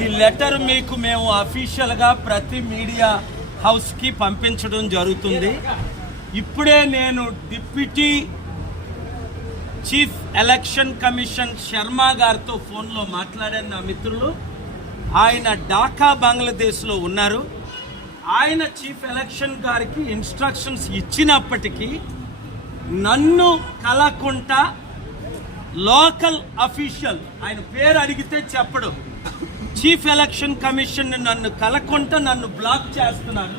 ఈ లెటర్ మీకు మేము అఫీషియల్గా ప్రతి మీడియా హౌస్కి పంపించడం జరుగుతుంది. ఇప్పుడే నేను deputy chief election commission Sharma గారితో ఫోన్లో మాట్లాడాను. నా మిత్రులు ఆయన ఢాకా బంగ్లాదేశ్లో ఉన్నారు. ఆయన చీఫ్ ఎలక్షన్ గారికి ఇన్స్ట్రక్షన్స్ ఇచ్చినప్పటికీ నన్ను కలకుంటా లోకల్ అఫీషియల్, ఆయన పేరు అడిగితే చెప్పడు, చీఫ్ ఎలక్షన్ కమిషన్ నన్ను కలకుంటా నన్ను బ్లాక్ చేస్తున్నాను.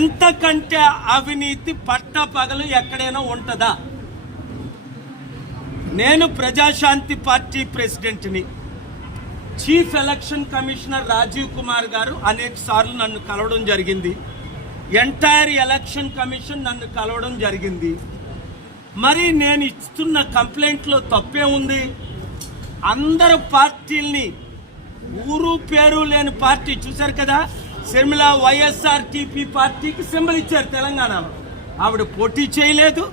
ఇంతకంటే అవినీతి పట్టపగలు ఎక్కడైనా ఉంటుందా? నేను ప్రజాశాంతి పార్టీ ప్రెసిడెంట్ని. Chief election commissioner Rajiv Kumar garu అనేక సార్లు నన్ను కలవడం జరిగింది. ఎంటైర్ ఎలక్షన్ కమిషన్ నన్ను కలవడం జరిగింది. మరి నేను ఇస్తున్న కంప్లైంట్లో తప్పే ఉంది? అందరు పార్టీల్ని, ఊరు పేరు లేని పార్టీ చూశారు కదా, షర్మిల వైఎస్ఆర్టీపీ పార్టీకి సింబల్ ఇచ్చారు తెలంగాణలో. ఆవిడ పోటీ చేయలేదు,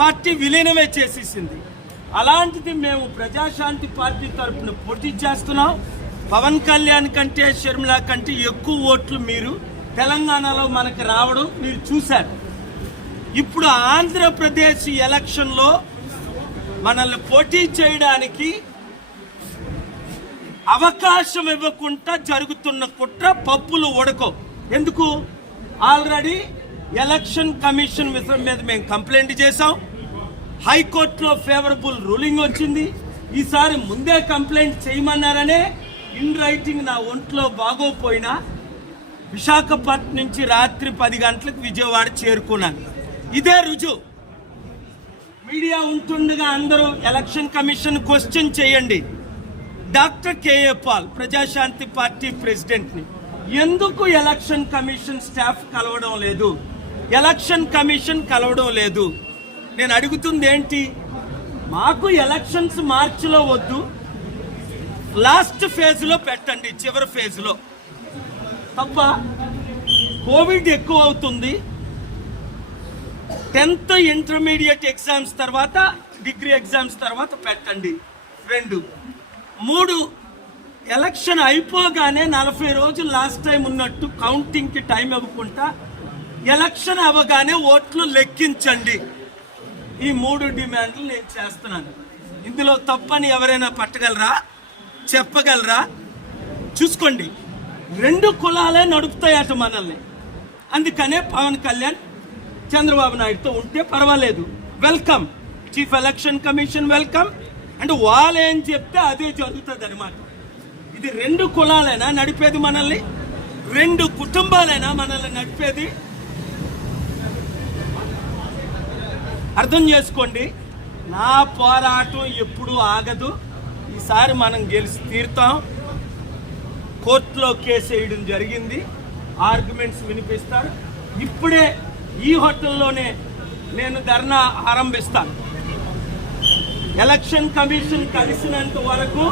పార్టీ విలీనమే చేసేసింది. అలాంటిది మేము ప్రజాశాంతి పార్టీ తరఫున పోటీ చేస్తున్నాం. పవన్ కళ్యాణ్ కంటే షర్మిల కంటే ఎక్కువ ఓట్లు మీరు తెలంగాణలో మనకు రావడం మీరు చూశారు. ఇప్పుడు ఆంధ్రప్రదేశ్ ఎలక్షన్లో మనల్ని పోటీ చేయడానికి అవకాశం ఇవ్వకుండా జరుగుతున్న కుట్ర పప్పులు ఉడకో. ఎందుకు? ఆల్రెడీ ఎలక్షన్ కమిషన్ విషయం మీద మేము కంప్లైంట్ చేశాం. హైకోర్టులో ఫేవరబుల్ రూలింగ్ వచ్చింది. ఈసారి ముందే కంప్లైంట్ చేయమన్నారనే ఇన్ రైటింగ్ నా ఒంట్లో బాగోపోయినా విశాఖపట్నం నుంచి రాత్రి 10 గంటలకు విజయవాడ చేరుకున్నాను. ఇదే రుజువు. మీడియా ఉంటుండగా అందరూ ఎలక్షన్ కమిషన్ క్వశ్చన్ చేయండి. Doctor K A Paul, Prajashanti party ప్రెసిడెంట్ని, ఎందుకు ఎలక్షన్ కమిషన్ స్టాఫ్ కలవడం లేదు? ఎలక్షన్ కమిషన్ కలవడం లేదు. నేను అడుగుతుంది ఏంటి? మాకు ఎలక్షన్స్ మార్చిలో వద్దు, లాస్ట్ ఫేజ్లో పెట్టండి, చివరి ఫేజ్లో. తప్ప కోవిడ్ ఎక్కువ అవుతుంది. 10th ఇంటర్మీడియట్ ఎగ్జామ్స్ తర్వాత, డిగ్రీ ఎగ్జామ్స్ తర్వాత పెట్టండి. 2, 3 ఎలక్షన్ అయిపోగానే 40 రోజులు లాస్ట్ టైం ఉన్నట్టు కౌంటింగ్కి టైం ఇవ్వకుండా ఎలక్షన్ అవ్వగానే ఓట్లు లెక్కించండి. ఈ 3 డిమాండ్లు నేను చేస్తున్నాను. ఇందులో తప్పని ఎవరైనా పట్టగలరా? చెప్పగలరా? చూసుకోండి. 2 కులాలే నడుపుతాయట మనల్ని. అందుకనే పవన్ కళ్యాణ్ చంద్రబాబు నాయుడుతో ఉంటే పర్వాలేదు, welcome. Chief election commission welcome. అంటే వాళ్ళు ఏం చెప్తే అదే జరుగుతుంది అనమాట. ఇది 2 కులాలైనా నడిపేది మనల్ని? 2 కుటుంబాలైనా మనల్ని నడిపేది? అర్థం చేసుకోండి. నా పోరాటం ఎప్పుడూ ఆగదు. ఈసారి మనం గెలిచి తీరుతాం. కోర్టులో కేసు వేయడం జరిగింది, ఆర్గ్యుమెంట్స్ వినిపిస్తారు. ఇప్పుడే ఈ హోటల్లోనే నేను ధర్నా ఆరంభిస్తాను. ఎలక్షన్ కమిషన్ కలిసినంత వరకు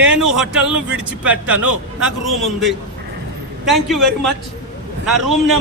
నేను హోటల్ను విడిచిపెట్టాను. నాకు రూమ్ ఉంది. Thank you very much. నా రూమ్ నెంబర్